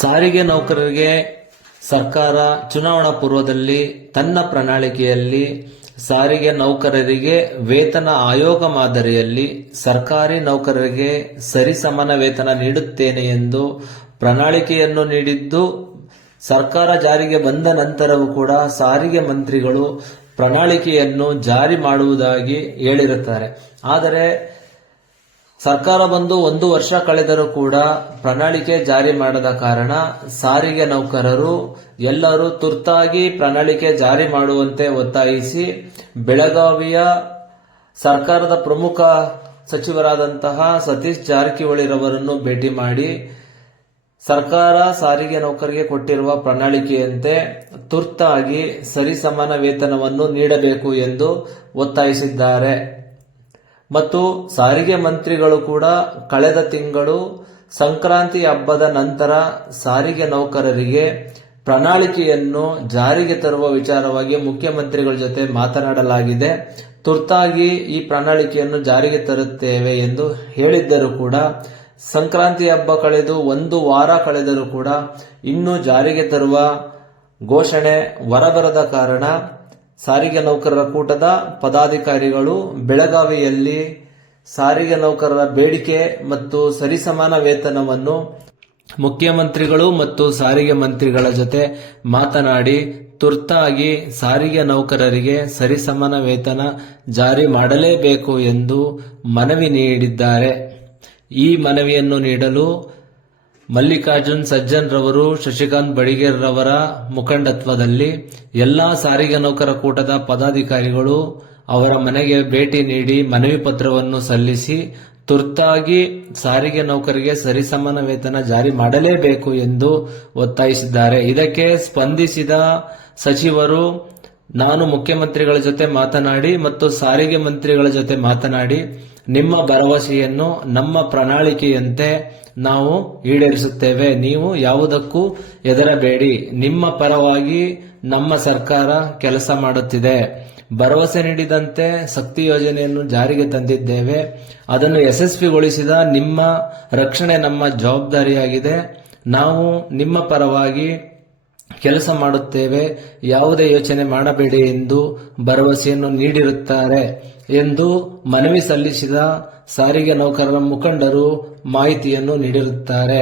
ಸಾರಿಗೆ ನೌಕರರಿಗೆ ಸರ್ಕಾರ ಚುನಾವಣಾ ಪೂರ್ವದಲ್ಲಿ ತನ್ನ ಪ್ರಣಾಳಿಕೆಯಲ್ಲಿ ಸಾರಿಗೆ ನೌಕರರಿಗೆ ವೇತನ ಆಯೋಗ ಮಾದರಿಯಲ್ಲಿ ಸರ್ಕಾರಿ ನೌಕರರಿಗೆ ಸರಿಸಮಾನ ವೇತನ ನೀಡುತ್ತೇನೆ ಎಂದು ಪ್ರಣಾಳಿಕೆಯನ್ನು ನೀಡಿದ್ದು, ಸರ್ಕಾರ ಜಾರಿಗೆ ಬಂದ ನಂತರವೂ ಕೂಡ ಸಾರಿಗೆ ಮಂತ್ರಿಗಳು ಪ್ರಣಾಳಿಕೆಯನ್ನು ಜಾರಿ ಮಾಡುವುದಾಗಿ ಹೇಳಿರುತ್ತಾರೆ. ಆದರೆ ಸರ್ಕಾರ ಬಂದು 1 ವರ್ಷ ಕಳೆದರೂ ಕೂಡ ಪ್ರಣಾಳಿಕೆ ಜಾರಿ ಮಾಡದ ಕಾರಣ ಸಾರಿಗೆ ನೌಕರರು ಎಲ್ಲರೂ ತುರ್ತಾಗಿ ಪ್ರಣಾಳಿಕೆ ಜಾರಿ ಮಾಡುವಂತೆ ಒತ್ತಾಯಿಸಿ ಬೆಳಗಾವಿಯ ಸರ್ಕಾರದ ಪ್ರಮುಖ ಸಚಿವರಾದಂತಹ ಸತೀಶ್ ಜಾರಕಿಹೊಳಿರವರನ್ನು ಭೇಟಿ ಮಾಡಿ ಸರ್ಕಾರ ಸಾರಿಗೆ ನೌಕರರಿಗೆ ಕೊಟ್ಟಿರುವ ಪ್ರಣಾಳಿಕೆಯಂತೆ ತುರ್ತಾಗಿ ಸರಿಸಮಾನ ವೇತನವನ್ನು ನೀಡಬೇಕು ಎಂದು ಒತ್ತಾಯಿಸಿದ್ದಾರೆ. ಮತ್ತು ಸಾರಿಗೆ ಮಂತ್ರಿಗಳು ಕೂಡ ಕಳೆದ ತಿಂಗಳು ಸಂಕ್ರಾಂತಿ ಹಬ್ಬದ ನಂತರ ಸಾರಿಗೆ ನೌಕರರಿಗೆ ಪ್ರಣಾಳಿಕೆಯನ್ನು ಜಾರಿಗೆ ತರುವ ವಿಚಾರವಾಗಿ ಮುಖ್ಯಮಂತ್ರಿಗಳ ಜೊತೆ ಮಾತನಾಡಲಾಗಿದೆ. ತುರ್ತಾಗಿ ಈ ಪ್ರಣಾಳಿಕೆಯನ್ನು ಜಾರಿಗೆ ತರುತ್ತೇವೆ ಎಂದು ಹೇಳಿದ್ದರೂ ಕೂಡ ಸಂಕ್ರಾಂತಿ ಹಬ್ಬ ಕಳೆದು 1 ವಾರ ಕಳೆದರೂ ಕೂಡ ಇನ್ನೂ ಜಾರಿಗೆ ತರುವ ಘೋಷಣೆ ಹೊರಬರದ ಕಾರಣ ಸಾರಿಗೆ ನೌಕರರ ಕೂಟದ ಪದಾಧಿಕಾರಿಗಳು ಬೆಳಗಾವಿಯಲ್ಲಿ ಸಾರಿಗೆ ನೌಕರರ ಬೇಡಿಕೆ ಮತ್ತು ಸರಿಸಮಾನ ವೇತನವನ್ನು ಮುಖ್ಯಮಂತ್ರಿಗಳು ಮತ್ತು ಸಾರಿಗೆ ಮಂತ್ರಿಗಳ ಜೊತೆ ಮಾತನಾಡಿ ತುರ್ತಾಗಿ ಸಾರಿಗೆ ನೌಕರರಿಗೆ ಸರಿಸಮಾನ ವೇತನ ಜಾರಿ ಮಾಡಲೇಬೇಕು ಎಂದು ಮನವಿ ನೀಡಿದ್ದಾರೆ. ಈ ಮನವಿಯನ್ನು ನೀಡಲು ಮಲ್ಲಿಕಾರ್ಜುನ್ ಸಜ್ಜನ್ ರವರು, ಶಶಿಕಾಂತ್ ಬಡಿಗೇರ್ ರವರ ಮುಖಂಡತ್ವದಲ್ಲಿ ಎಲ್ಲಾ ಸಾರಿಗೆ ನೌಕರ ಕೂಟದ ಪದಾಧಿಕಾರಿಗಳು ಅವರ ಮನೆಗೆ ಭೇಟಿ ನೀಡಿ ಮನವಿ ಪತ್ರವನ್ನು ಸಲ್ಲಿಸಿ ತುರ್ತಾಗಿ ಸಾರಿಗೆ ನೌಕರಿಗೆ ಸರಿಸಮಾನ ವೇತನ ಜಾರಿ ಮಾಡಲೇಬೇಕು ಎಂದು ಒತ್ತಾಯಿಸಿದ್ದಾರೆ. ಇದಕ್ಕೆ ಸ್ಪಂದಿಸಿದ ಸಚಿವರು, ನಾನು ಮುಖ್ಯಮಂತ್ರಿಗಳ ಜೊತೆ ಮಾತನಾಡಿ ಮತ್ತು ಸಾರಿಗೆ ಮಂತ್ರಿಗಳ ಜೊತೆ ಮಾತನಾಡಿ ನಿಮ್ಮ ಭರವಸೆಯನ್ನು ನಮ್ಮ ಪ್ರಣಾಳಿಕೆಯಂತೆ ನಾವು ಈಡೇರಿಸುತ್ತೇವೆ. ನೀವು ಯಾವುದಕ್ಕೂ ಹೆದರಬೇಡಿ. ನಿಮ್ಮ ಪರವಾಗಿ ನಮ್ಮ ಸರ್ಕಾರ ಕೆಲಸ ಮಾಡುತ್ತಿದೆ. ಭರವಸೆ ನೀಡಿದಂತೆ ಶಕ್ತಿ ಯೋಜನೆಯನ್ನು ಜಾರಿಗೆ ತಂದಿದ್ದೇವೆ. ಅದನ್ನು ಯಶಸ್ವಿಗೊಳಿಸಿದ ನಿಮ್ಮ ರಕ್ಷಣೆ ನಮ್ಮ ಜವಾಬ್ದಾರಿಯಾಗಿದೆ. ನಾವು ನಿಮ್ಮ ಪರವಾಗಿ ಕೆಲಸ ಮಾಡುತ್ತೇವೆ. ಯಾವುದೇ ಯೋಚನೆ ಮಾಡಬೇಡಿ ಎಂದು ಭರವಸೆಯನ್ನು ನೀಡಿರುತ್ತಾರೆ ಎಂದು ಮನವಿ ಸಲ್ಲಿಸಿದ ಸಾರಿಗೆ ನೌಕರರ ಮುಖಂಡರು ಮಾಹಿತಿಯನ್ನು ನೀಡಿರುತ್ತಾರೆ.